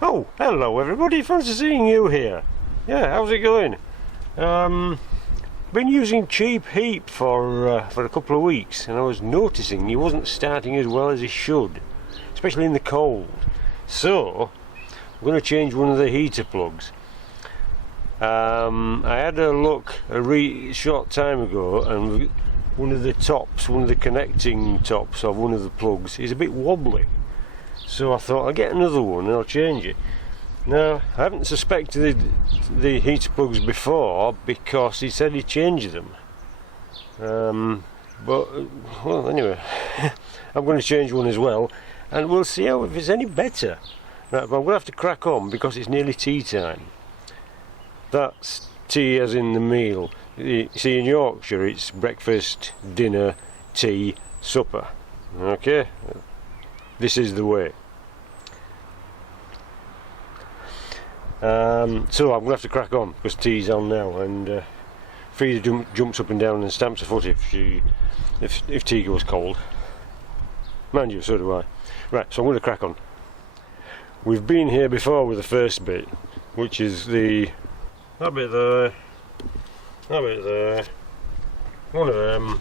Oh, hello everybody, fancy seeing you here. Yeah, how's it going? Been using Cheap Heap for a couple of weeks, and I was noticing he wasn't starting as well as he should, especially in the cold. So I'm going to change one of the heater plugs. I had a look a short time ago, and one of the connecting tops of one of the plugs is a bit wobbly. So I thought I'll get another one and I'll change it. Now, I haven't suspected the heater plugs before because he said he changed them. Well, anyway, I'm going to change one as well, and we'll see if it's any better. Right, but I'm going to have to crack on because it's nearly tea time. That's tea as in the meal. You see, in Yorkshire it's breakfast, dinner, tea, supper. Okay? This is the way. So I'm going to have to crack on because tea's on now, and Frida jumps up and down and stamps her foot if tea goes cold. Mind you, so do I. Right, so I'm going to crack on. We've been here before with the first bit, which is that bit there, one of them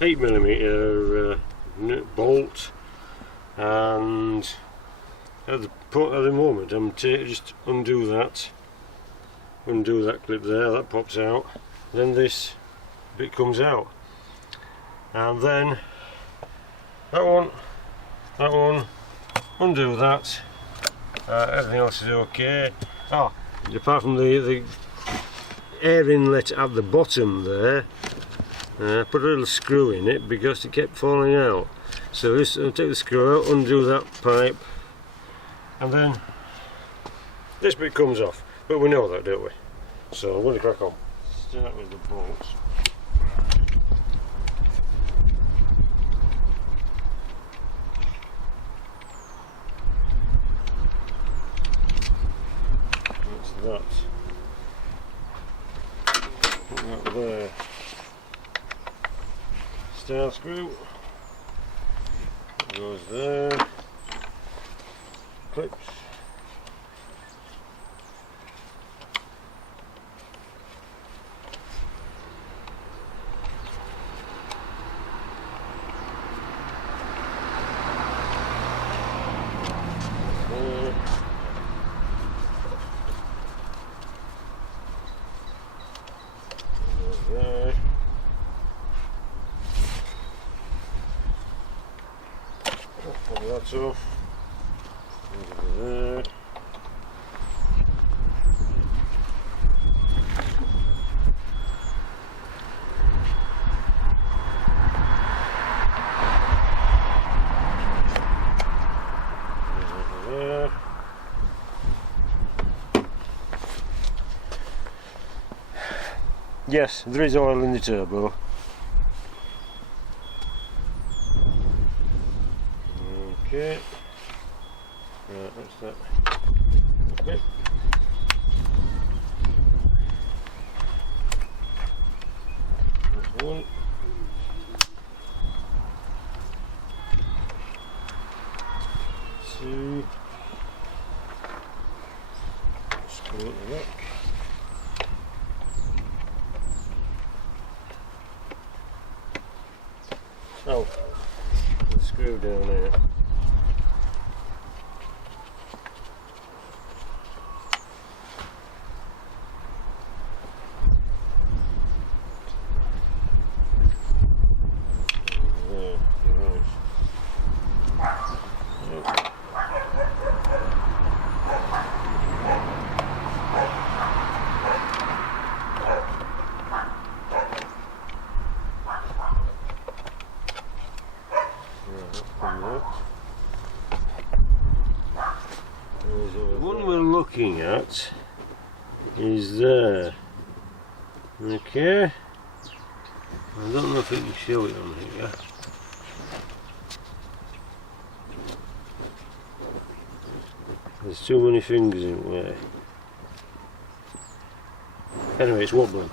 8mm bolt, and at the moment I'm just undo that clip there, that pops out, then this bit comes out, and then that one, undo that, everything else is okay. Apart from the air inlet at the bottom there, put a little screw in it because it kept falling out. So this, I'll take the screw out, undo that pipe, and then this bit comes off. But we know that, don't we? So I'm going to crack on. Start with the bolts. That. Put that there. Star screw goes there. Clips. That's off. Over there. Over there. Yes, there is oil in the turbo. Okay. Right, that's that. Okay. That's one. Two. Screw it in the back. Oh, the screw down there. The one we're looking at is there. Okay. I don't know if we can show it on here. There's too many fingers in the way. Anyway, it's wobbling.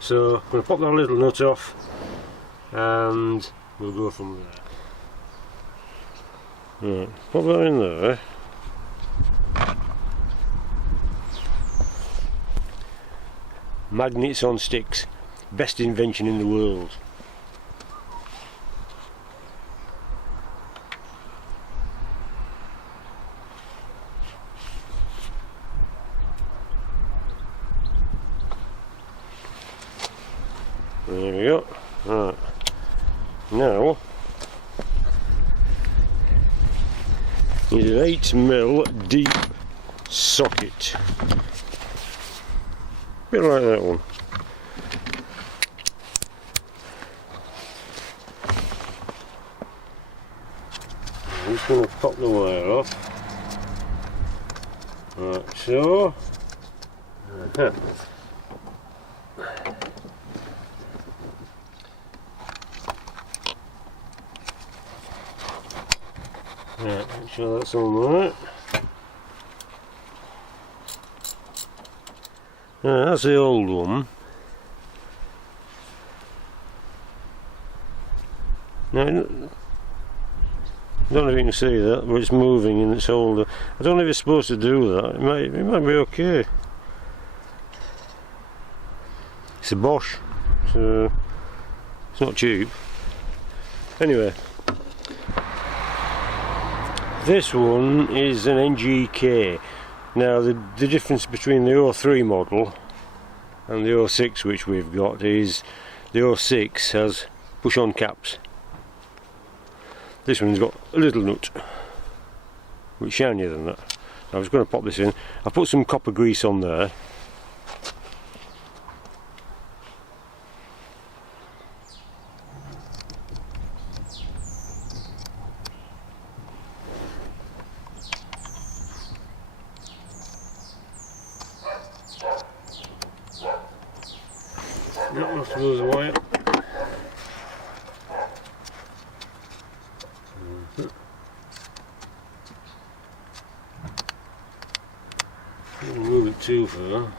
So I'm going to pop that little nut off and we'll go from there. Right, pop that in there. Magnets on sticks, best invention in the world. There we go. Right. Now is an 8mm deep socket. Bit like that one. I'm just going to pop the wire off. Right, so. Right, make sure that's on there. Right, that's the old one. Now, I don't know if you can see that, but it's moving and it's older. I don't know if it's supposed to do that. It might be okay. It's a Bosch, so it's not cheap. Anyway. This one is an NGK. Now the difference between the 03 model and the 06 which we've got is the 06 has push-on caps. This one's got a little nut, which is shinier than that. I was going to pop this in. I put some copper grease on there. Not enough to lose the wire. Didn't move it too far.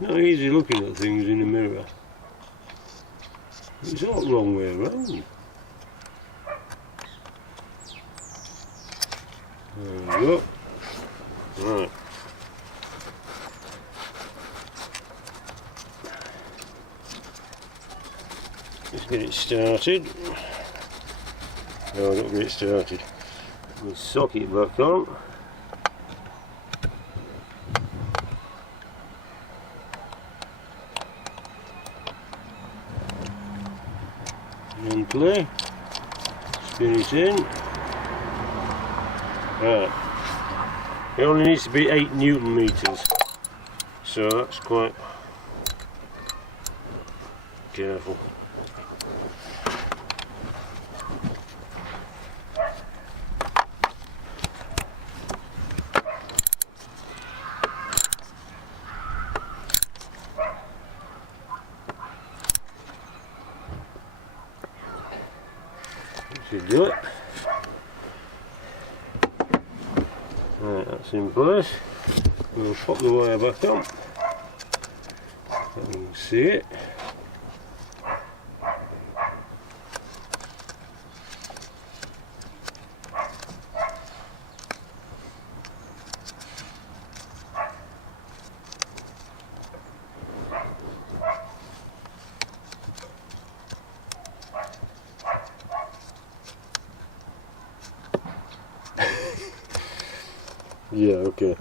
It's not easy looking at things in a mirror. It's all the wrong way around. There we go. Right. Let's get it started. No, don't get it started. We'll socket it back on. Gently spin it in. Right. It only needs to be 8 Newton meters, so that's quite careful. Should do it. Right, that's in place. We'll pop the wire back on. So you can see it. Yeah, okay.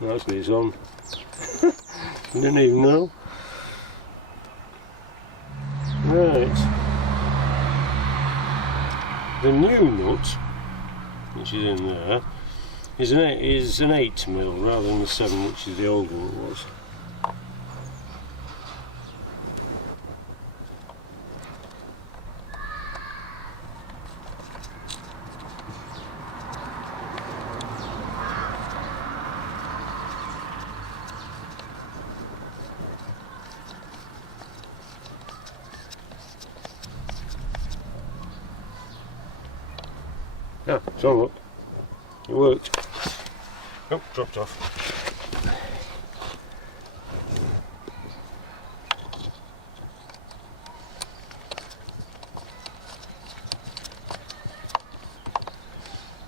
That's what it's on. Didn't even know. Right. The new nut, which is in there, is an 8mm rather than the 7, which is the old one was. Ah, so look, it worked. Oh, dropped off.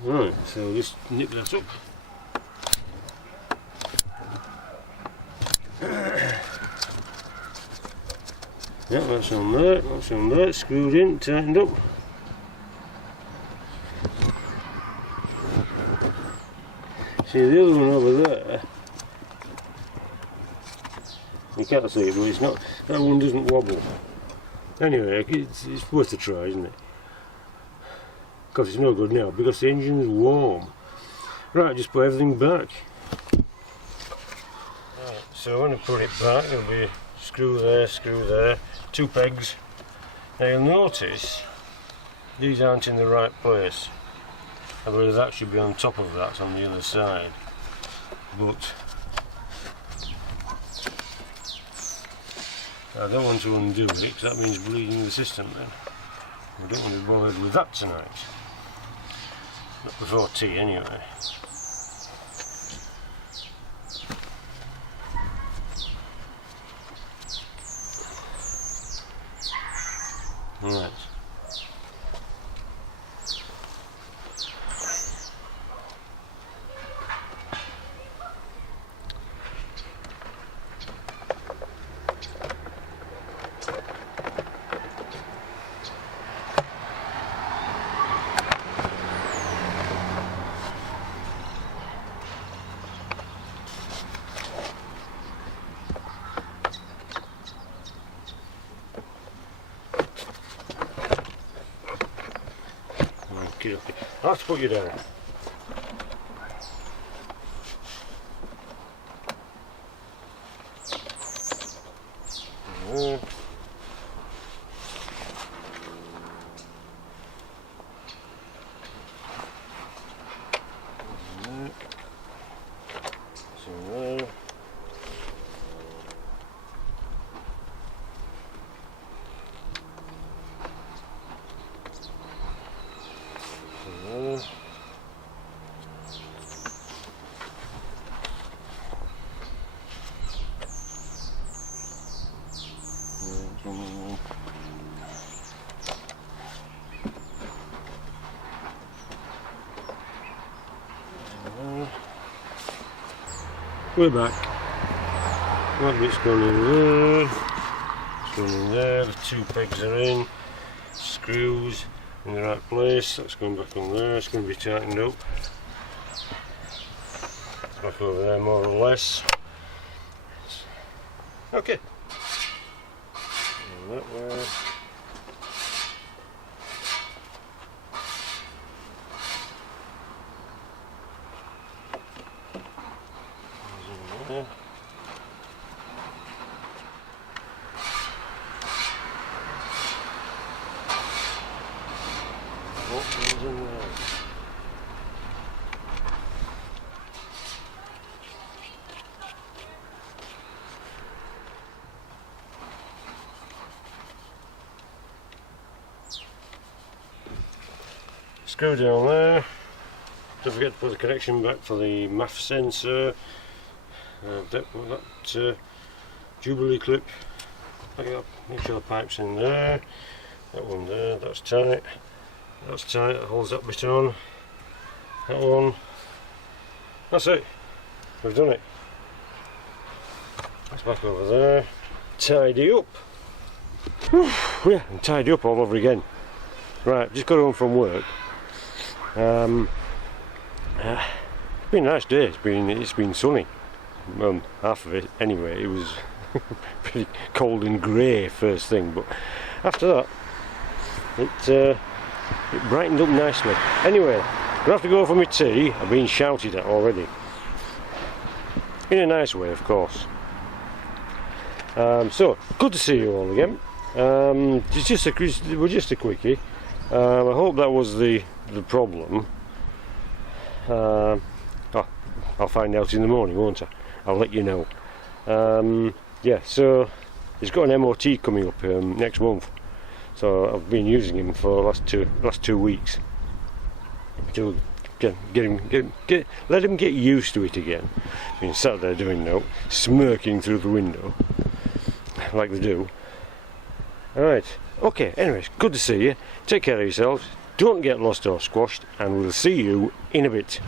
Right, so just nip that up. Yeah, that's on there, screwed in, tightened up. See the other one over there, you can't see it, but it's not, that one doesn't wobble. Anyway, it's worth a try, isn't it? Because it's no good now, because the engine's warm. Right, just put everything back. Right, so when I put it back, there'll be screw there, 2 pegs. Now you'll notice these aren't in the right place. I believe that should be on top of that on the other side. But I don't want to undo it because that means bleeding the system then. We don't want to be bothered with that tonight. Not before tea anyway. Right. Okay. I'll have to put you down. We're back. That bit's gone in there. It's gone in there. The 2 pegs are in. Screws in the right place. That's going back on there. It's going to be tightened up. Back over there more or less. Okay. And that way. Yeah. What in there? Screw down there. Don't forget to put the connection back for the MAF sensor. That Jubilee clip. Make sure the pipe's in there. That one there, that's tight. That's tight, that holds that bit on. That one. That's it. We've done it. That's back over there. Tidy up. Whew, yeah, and tidy up all over again. Right, just got home from work. It's been a nice day. It's been sunny. Well, half of it anyway. It was pretty cold and grey first thing, but after that it brightened up nicely. Anyway, I'm gonna have to go for my tea. I've been shouted at already, in a nice way, of course. So good to see you all again. It's just a quickie. I hope that was the problem. I'll find out in the morning, won't I? I'll let you know. Yeah, so he's got an MOT coming up next month, so I've been using him for the last two weeks. to let him get used to it again. Being sat there doing now, smirking through the window, like they do. Alright, okay, anyways, good to see you. Take care of yourselves, don't get lost or squashed, and we'll see you in a bit.